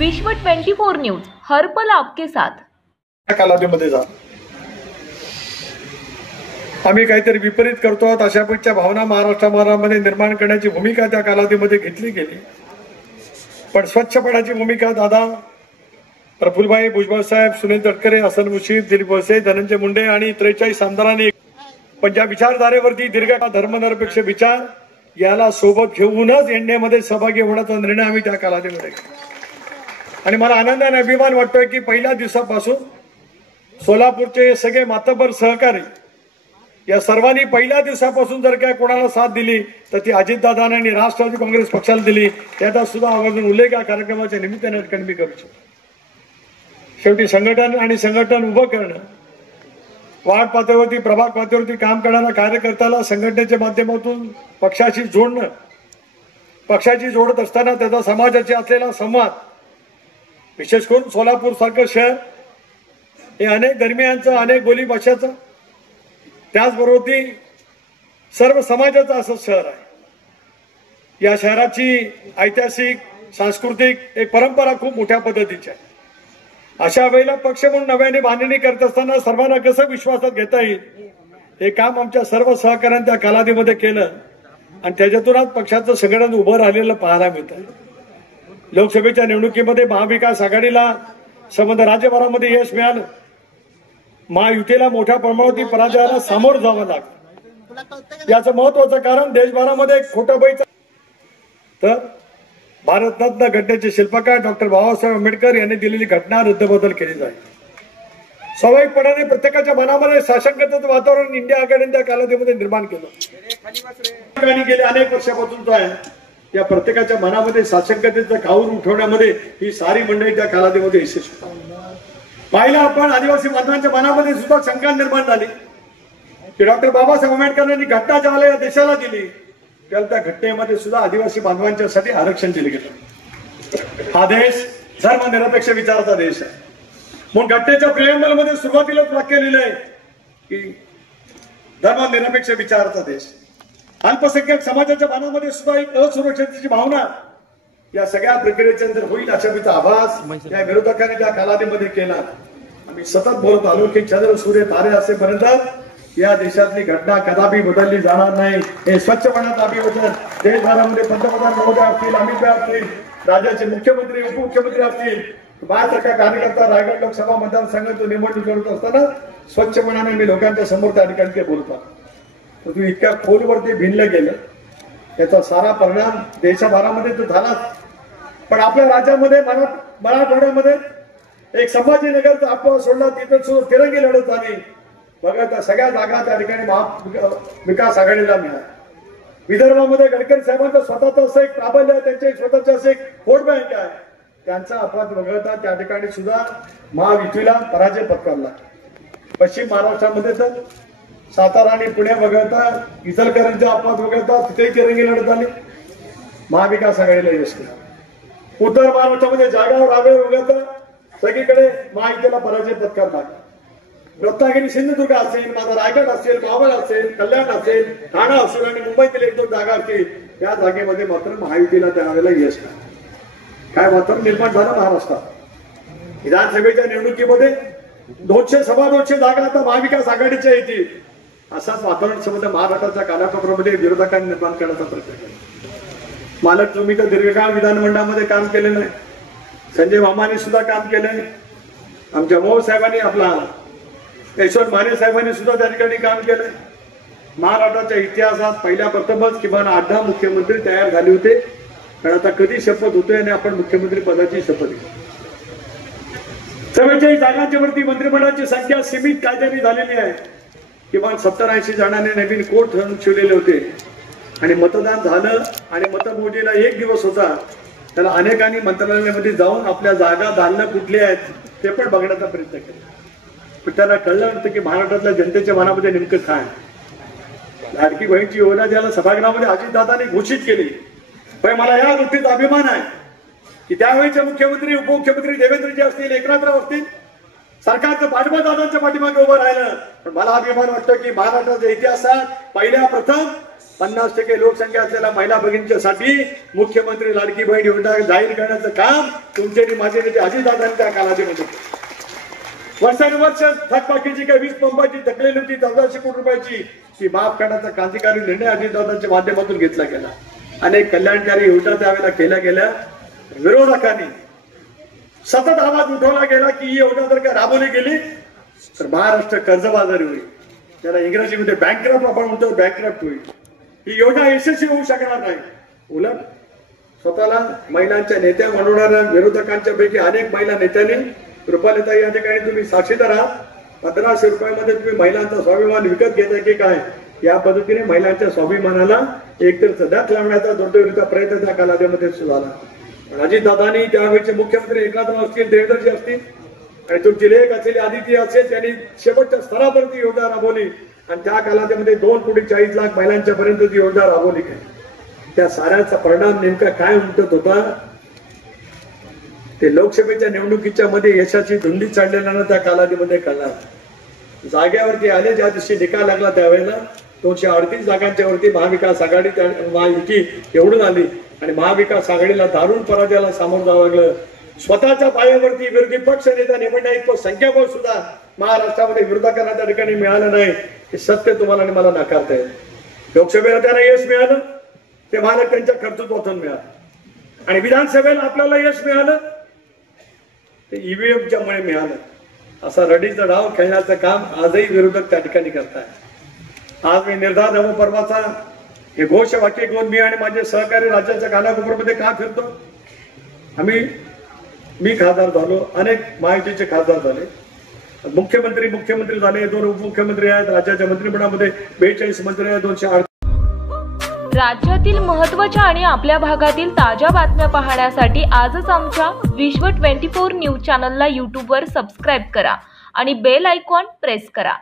विश्व 24 न्यूज हर पल आपके साथ। कालावधीमध्ये जा आम्ही काहीतरी विपरीत करतो आहोत अशा प्रकारच्या भावना महाराष्ट्रामध्ये निर्माण करण्याची भूमिका त्या कालावधीमध्ये घेतली गेली। पण स्वच्छपणाची भूमिका दादा प्रफुल्लभाई भुजबळ साहेब, सुनील तटकरे, हसन मुश्रीफ, दिलीप वळसे, धनंजय मुंडे आणि 43 आमदारांनी पण ज्या विचारधारेवरती दीर्घकाळ धर्मनिरपेक्ष विचार याला सोबत घेऊनच एनडीएमध्ये सहभागी होण्याचा निर्णय आम्ही त्या कालावधीमध्ये घेतला। आणि मला आनंद आणि अभिमान वाटतोय की पहिल्या दिवसापासून सोलापूरचे सगळे मातबर सहकारी या सर्वांनी पहिल्या दिवसापासून जर काय कोणाला साथ दिली तर ती अजितदादांनी आणि राष्ट्रवादी काँग्रेस पक्षाला दिली। त्याचा सुद्धा आवर्जून उल्लेख या कार्यक्रमाच्या निमित्ताने मी करू इच्छितो। शेवटी संघटन उभं करणं, वार्ड पातळीवरती प्रभाग पातळीवरती काम करणाऱ्या कार्यकर्त्याला संघटनेच्या माध्यमातून पक्षाशी जोडणं, पक्षाची जोडत असताना त्याचा समाजाची असलेला संवाद, विशेष करून सोलापूर सारखं शहर हे अनेक धर्मियांचं, अनेक बोली भाषाचं, त्याचबरोबर सर्व समाजाचं असं शहर आहे। या शहराची ऐतिहासिक, सांस्कृतिक एक परंपरा खूप मोठ्या पद्धतीची आहे। अशा वेळेला पक्ष म्हणून नव्याने बांधणी करत असताना सर्वांना कसं विश्वासात घेता येईल हे काम आमच्या सर्व सहकाऱ्यांनी त्या कालावधीमध्ये केलं आणि त्याच्यातूनच पक्षाचं संघटन उभं राहिलेलं पाहायला मिळतं। लोकसभेच्या निवडणुकीमध्ये महाविकास आघाडीला संबंध राज्यभरामध्ये यश मिळालं। महायुतीला मोठ्या प्रमाणात पराजयाला सामोरं जावं लागलं। याचं महत्वाचं कारण देशभरामध्ये खोटाबळीचं तर भारतरत्न घटनेचे शिल्पकार डॉक्टर बाबासाहेब आंबेडकर यांनी दिलेली घटना रद्दबदल केली जाईल। स्वाभाविकपणाने प्रत्येकाच्या मनामध्ये शासनकर्त्याचं वातावरण इंडिया आघाडीने त्या कालावधीमध्ये निर्माण केलं। गेले अनेक वर्षापासून आहे या प्रत्येकाच्या मनामध्ये शासनकर्त्याचं काऊर उठवण्यामध्ये ही सारी मंडळी त्या कालावधीमध्ये यशस्वी पाहिलं। आपण आदिवासी बांधवांच्या मनामध्ये सुद्धा शंका निर्माण झाली की डॉक्टर बाबासाहेब आंबेडकरांनी घटना ज्यावेळेला या देशाला दिली त्याला त्या घटनेमध्ये सुद्धा आदिवासी बांधवांच्यासाठी आरक्षण दिले गेलं। हा देश धर्मनिरपेक्ष विचाराचा देश आहे म्हणून घटनेच्या प्रिएम्बल मध्ये सुरुवातीलाच वाक्य लिहिलंय की धर्मनिरपेक्ष विचाराचा देश। अल्पसंख्याक समाजाच्या मनामध्ये सुद्धा एक असुरक्षिततेची भावना या सगळ्या प्रक्रियेच्या अंतर होईल अशा बीचा आभास या विरोधकांनी त्या कालावधीमध्ये केला। आम्ही सतत बोलत आलो की चंद्र सूर्य तारे असेपर्यंत या देशातली घटना कदापि बदलली जाणार नाही। हे स्वच्छपणाचं अभिवचन देशभरामध्ये पंतप्रधान महोदय असतील, अमित भाई असतील, राज्याचे मुख्यमंत्री, उपमुख्यमंत्री असतील, माझ्यासारखा कार्यकर्ता रायगड लोकसभा मतदारसंघातून निवडणूक करत असताना स्वच्छपणाने मी लोकांच्या समोर त्या ठिकाणी ते बोलतो। तर तू इतक्या खोलवरती भिनलं गेलं त्याचा सारा परिणाम देशभरामध्ये तो झालाच। पण आपल्या राज्यामध्ये मराठवाड्यामध्ये एक संभाजीनगरचा अफवा सोडला तिथं सुद्धा तिरंगी लढत झाली। बघा त्या सगळ्या जागा त्या ठिकाणी महाविकास आघाडीला मिळाल्या। विदर्भामध्ये गडकरी साहेबांचं स्वतःचं असं एक प्राबल्य आहे, त्यांचे स्वतःचे असं एक वोट बँक आहे, त्यांचा अपवाद वगळता त्या ठिकाणी सुद्धा महायुतीला पराजय पत्करला। पश्चिम महाराष्ट्रामध्ये तर सातारा आणि पुणे वगळता इचलकरंजीचा अपवाद वगळता तिथेही तिरंगी लढत झाली, महाविकास आघाडीला यश मिळालं। उत्तर महाराष्ट्रामध्ये जागावर रावेर वगळता सगळीकडे महायुतीला पराजय पत्करला। रत्नागिरी, सिंधुदुर्ग असेल, माझा रायगड असेल, मावळ असेल, कल्याण असेल, ठाणा असेल आणि मुंबईतील 1-2 जागा असतील त्या जागेमध्ये मात्र महायुतीला त्यावेळेला यश मिळालं। काय वातावरण निर्माण झालं महाराष्ट्रात। विधानसभेच्या निवडणुकीमध्ये 200 जागा आता महाविकास आघाडीच्या येतील असाच वातावरण संबंध महाराष्ट्राच्या कानाकोपऱ्यामध्ये विरोधकांनी निर्माण करण्याचा प्रयत्न केला। मालक तुम्ही तर दीर्घकाळ विधानमंडळामध्ये काम केलेलं आहे, संजय मामाने सुद्धा काम केलंय, आमच्या मोह साहेबांनी आपला यशवंत माने साहेबांनी सुद्धा त्या ठिकाणी काम केलंय। महाराष्ट्राच्या इतिहासात पहिल्या प्रथमच किमान 8-10 मुख्यमंत्री तयार झाले होते। पण आता कधी शपथ होतोय आणि आपण मुख्यमंत्री पदाची शपथ घेतो। 44 जागांच्या वरती मंत्रिमंडळाची संख्या सीमित कायद्याने झालेली आहे। किमान 70-80 जणांनी नवीन कोर्ट ठेवलेले होते आणि मतदान झालं आणि मतमोजणीला 1 दिवस होता। त्याला अनेकांनी मंत्रालयामध्ये जाऊन आपल्या जागा दालनं कुठली आहेत ते पण बघण्याचा प्रयत्न केला। पण त्यांना कळलं नव्हतं की महाराष्ट्रातल्या जनतेच्या मनामध्ये नेमकं काय। लाडकी बहीणची योजना ज्याला सभागृहामध्ये अजितदादांनी घोषित केली, पण मला या गोष्टीचा अभिमान आहे की त्यावेळीचे मुख्यमंत्री, उपमुख्यमंत्री देवेंद्रजी असतील, एकनाथराव असतील, सरकारचं भाजपदादांच्या पाठीमागे उभं राहिलं। पण मला अभिमान वाटतो की महाराष्ट्राच्या इतिहासात पहिल्या प्रथम 50% लोकसंख्या असलेल्या महिला भगिनींच्यासाठी मुख्यमंत्री लाडकी बहीण योजना जाहीर करण्याचं काम तुमचे आणि माझे नेते अजितदादांनी त्या कालावधीमध्ये केलं. वर्षानुवर्ष थकबाकीची काही 20 पंपाची थकलेली होती 1400 कोटी रुपयाची ती माफ करण्याचा क्रांतिकारी निर्णय अजितदादांच्या माध्यमातून घेतला गेला. अनेक कल्याणकारी योजना त्यावेळेला केल्या गेल्या. विरोधकांनी सतत आवाज उठवला गेला की ही योजना जर का राबवली गेली तर महाराष्ट्र कर्जबाजारी होईल, त्याला इंग्रजीमध्ये बँकरप्ट आपण म्हणतो, बँकरप्ट होईल, ही योजना यशस्वी होऊ शकणार नाही. उलट स्वतःला महिलांच्या नेत्या म्हणणाऱ्या विरोधकांच्या पैकी अनेक महिला नेत्यांनी, रुपालीताई या ठिकाणी तुम्ही साक्षीदार आहात, 1500 रुपयामध्ये तुम्ही महिलांचा स्वाभिमान विकत घेताय की काय, या पद्धतीने महिलांच्या स्वाभिमानाला एकतर सदाच लावण्याचा दुर्दैवीचा प्रयत्न त्या कालावधीमध्ये सुरू झाला. अजितदादांनी त्यावेळेचे मुख्यमंत्री एकनाथराव असतील, देवेंद्रजी असतील आणि तुमची लेख असेल आदिती असेल, त्यांनी शेवटच्या स्तरावरती योजना राबवली आणि त्या कालावधीमध्ये 2,40,00,000 महिलांच्या पर्यंत ती योजना राबवली गेली. त्या साऱ्याचा परिणाम नेमका काय उमटत होता ते लोकसभेच्या निवडणुकीच्या मध्ये यशाची धुंदी चढलेल्यानं त्या कालावधीमध्ये कळणार. जाग्यावरती आले ज्या दिवशी निकाल लागला त्यावेळेला 238 जागांच्या वरती महाविकास आघाडी महायुती निवडून आली आणि महाविकास आघाडीला दारुण पराजयाला सामोरं जावं लागलं. स्वतःच्या पायावरती विरोधी पक्ष नेता निवडण्या इतकं संख्याबळ सुद्धा महाराष्ट्रामध्ये विरोधकांना त्या ठिकाणी मिळालं नाही. हे सत्य तुम्हाला आणि मला नाकारता येईल. लोकसभेला त्यांना यश मिळालं ते मालक त्यांच्या कर्तृत्वातून मिळालं आणि विधानसभेला आपल्याला यश मिळालं ते ईव्हीएमच्या मुळे मिळालं. असा रडीचा डाव खेळण्याचं काम आजही विरोधक त्या ठिकाणी करताय. आज मी निर्धार नवपर्वाचा हे घोषवाक्य घेऊन मी आणि माझे सहकारी राज्याच्या कानाकोपऱ्यामध्ये का फिरतो. मी खासदार झालो, अनेक महायुतीचे खासदार झाले, मुख्यमंत्री झाले, 2 उपमुख्यमंत्री आहेत, राज्याच्या मंत्रिमंडळामध्ये 42 मंत्री आहेत, 208. राज्यातील महत्त्वाच्या आणि आपल्या भागातील ताज्या बातम्या पाहण्यासाठी आजच आमच्या विश्व 24 न्यूज चॅनलला यूट्यूबवर सबस्क्राईब करा आणि बेल आयकॉन प्रेस करा.